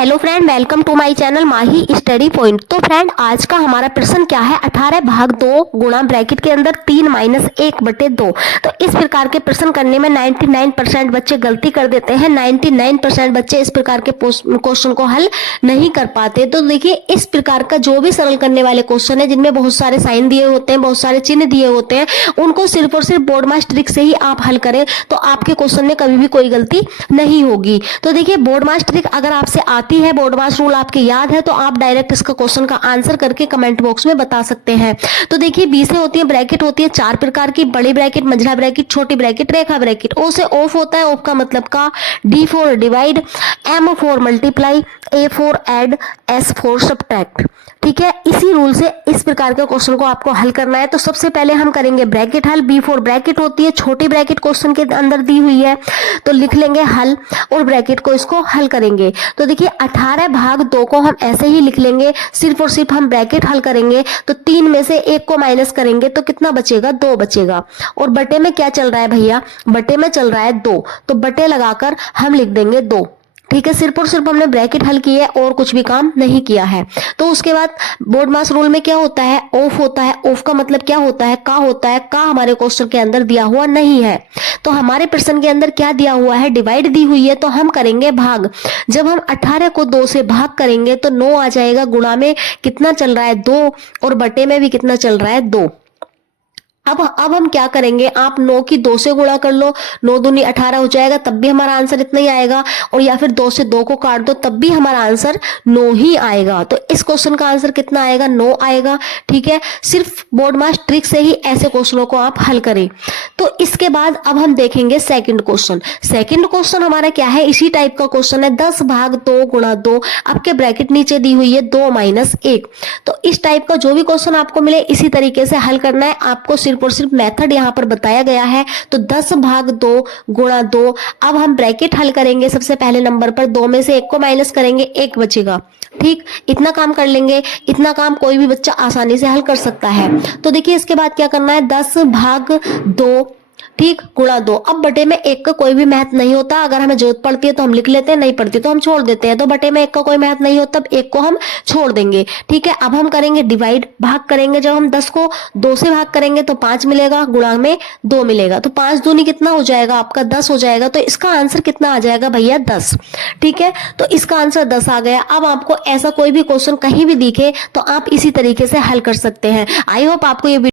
Hello friend, welcome to my channel Mahi study point. तो friend, आज का हमारा प्रश्न क्या है? 18 भाग 2 गुणा ब्रैकेट के अंदर 3 माइनस 1/2। तो इस प्रकार के प्रश्न करने में 99% बच्चे गलती कर देते हैं। 99% बच्चे इस प्रकार के क्वेश्चन को हल नहीं कर पाते। तो देखिए, इस प्रकार का जो भी सरल करने वाले क्वेश्चन है जिनमें बहुत सारे साइन दिए होते हैं, बहुत सारे चिन्ह दिए होते हैं, उनको सिर्फ और सिर्फ बोर्ड मास ट्रिक से ही आप हल करें तो आपके क्वेश्चन में कभी भी कोई गलती नहीं होगी। तो देखिए, बोर्ड मास ट्रिक अगर आपसे आती है, बोर्ड मास रूल आपके याद है, तो आप डायरेक्ट इसका क्वेश्चन का आंसर करके कमेंट बॉक्स में बता सकते हैं। तो देखिए, बी से होती है ब्रैकेट, होती है 4 प्रकार की: बड़ी ब्रैकेट, मझला ब्रैकेट, छोटी ब्रैकेट, रेखा ब्रैकेट। ओ से ऑफ होता है, ऑफ का मतलब का। D for divide, M for multiply, A for add, S for subtract. ठीक है, इसी रूल से इस प्रकार के क्वेश्चन को आपको हल करना है। तो सबसे पहले हम करेंगे ब्रैकेट हल। बी फॉर ब्रैकेट होती है छोटी ब्रैकेट, क्वेश्चन के अंदर दी हुई है, तो लिख लेंगे हल और ब्रैकेट को इसको हल करेंगे। तो देखिए, 18 भाग 2 को हम ऐसे ही लिख लेंगे, सिर्फ और सिर्फ हम ब्रैकेट हल करेंगे। तो 3 में से 1 को माइनस करेंगे तो कितना बचेगा? 2 बचेगा। और बटे में क्या चल रहा है भैया? बटे में चल रहा है 2, तो बटे लगाकर हम लिख देंगे 2। ठीक है, सिर्फ और सिर्फ हमने ब्रैकेट हल की है और कुछ भी काम नहीं किया है। तो उसके बाद बोर्ड मास रूल में क्या होता है? ऑफ होता है। ऑफ का मतलब क्या होता है? का होता है। का हमारे क्वेश्चन के अंदर दिया हुआ नहीं है। तो हमारे प्रश्न के अंदर क्या दिया हुआ है? डिवाइड दी हुई है, तो हम करेंगे भाग। जब हम 18 को 2 से भाग करेंगे तो 9 आ जाएगा। गुणा में कितना चल रहा है? 2, और बटे में भी कितना चल रहा है? 2। अब हम क्या करेंगे? आप 9 की 2 से गुणा कर लो, 9 दूनी 18 हो जाएगा, तब भी हमारा आंसर इतना ही आएगा। और या फिर 2 से 2 को काट दो, तब भी हमारा आंसर 9 ही आएगा। तो इस क्वेश्चन का आंसर कितना आएगा? 9 आएगा। ठीक है, सिर्फ बोर्ड मास ट्रिक से ही ऐसे क्वेश्चनों को आप हल करें। तो इसके बाद अब हम देखेंगे सेकंड क्वेश्चन। सेकंड क्वेश्चन हमारा क्या है? इसी टाइप का क्वेश्चन है। 10 भाग 2 गुणा 2, आपके ब्रैकेट नीचे दी हुई है 2 माइनस 1। तो इस टाइप का जो भी क्वेश्चन आपको मिले इसी तरीके से हल करना है आपको। सिर्फ और सिर्फ मेथड यहाँ पर बताया गया है। तो 10 भाग 2 गुणा 2, अब हम ब्रैकेट हल करेंगे। सबसे पहले नंबर पर 2 में से 1 को माइनस करेंगे, 1 बचेगा। ठीक, इतना काम कर लेंगे। इतना काम कोई भी बच्चा आसानी से हल कर सकता है। तो देखिए, इसके बाद क्या करना है? 10 भाग 2, ठीक, गुणा 2। अब बटे में 1 का कोई भी महत्व नहीं होता। अगर हमें जरूरत पड़ती है तो हम लिख लेते हैं, नहीं पड़ती तो हम छोड़ देते हैं। तो बटे में 1 का कोई महत्व नहीं होता, 1 को हम छोड़ देंगे। ठीक है, अब हम करेंगे डिवाइड, भाग करेंगे। जब हम 10 को 2 से भाग करेंगे तो 5 मिलेगा, गुणा में 2 मिलेगा। तो 5 दूनी कितना हो जाएगा? आपका 10 हो जाएगा। तो इसका आंसर कितना आ जाएगा भैया? 10। ठीक है, तो इसका आंसर 10 आ गया। अब आपको ऐसा कोई भी क्वेश्चन कहीं भी दिखे तो आप इसी तरीके से हल कर सकते हैं। आई होप आपको ये